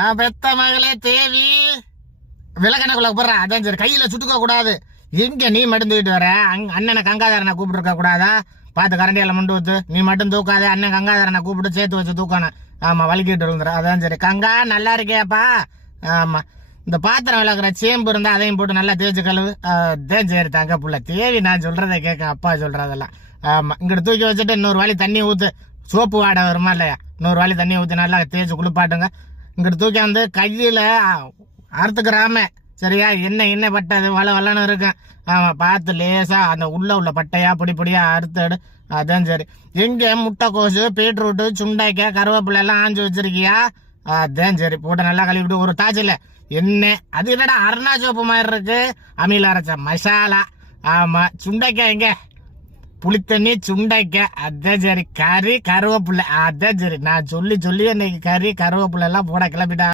பெத்த மகளே தேவி விலகணக்குள்ள போடுற. அதான் சரி, கையில சுட்டுக்க கூடாது. எங்க நீ மட்டும் தூக்கிட்டு வர? அண்ணனை கங்காதாரனை கூப்பிட்டு இருக்க கூடாதா? பார்த்து கரண்டியால முண்டு ஊத்து. நீ மட்டும் தூக்காத, அண்ணன் கங்காதாரனை கூப்பிட்டு சேர்த்து வச்சு தூக்கணும். ஆமா, வலிக்கிட்டு விழுந்துற. அதான் சரி. கங்கா நல்லா இருக்கேப்பா? ஆமா, இந்த பாத்திரம் விளக்குற சேம்பு இருந்தா அதையும் போட்டு நல்லா தேய்ச்சி கழுவு. அதான் சரி தங்க புள்ள. தேவி நான் சொல்றதை கேட்க, அப்பா சொல்றதெல்லாம். ஆமா, இங்கிட்ட தூக்கி வச்சுட்டு இன்னொரு வாளி தண்ணி ஊத்து. சோப்பு வாடை வருமா இல்லையா? இன்னொரு வாளி தண்ணி ஊத்தி நல்லா தேய்ச்சி குளிப்பாட்டுங்க. இங்கிட்ட தூக்கி வந்து கையில அறுத்துக்கிறாம, சரியா? என்ன பட்டது வள வளன்னு இருக்கும். ஆமா, பார்த்து லேசா அந்த உள்ள பட்டையா பொடி பொடியா அறுத்தடு. அதான் சரி. எங்க முட்டைக்கோசு, பீட்ரூட்டு, சுண்டைக்காய், கருவேப்பிலை எல்லாம் ஆஞ்சு வச்சிருக்கியா? அதான் சரி. போட்டு நல்லா கழுவிட்டு ஒரு தாச்சில என்ன அது என்னடா அருணா சோப்பு மாதிரி இருக்கு? அமில அரைச்ச மசாலா. ஆமா, சுண்டைக்காய் எங்க? புளித்தண்ணி, சுண்டைக்காய். அதான் சரி. கறி, கருவேப்பிலை. அதான் சரி. நான் சொல்லி இன்னைக்கு கறி கருவேப்பிலை எல்லாம் போட கிளப்பிட்டா.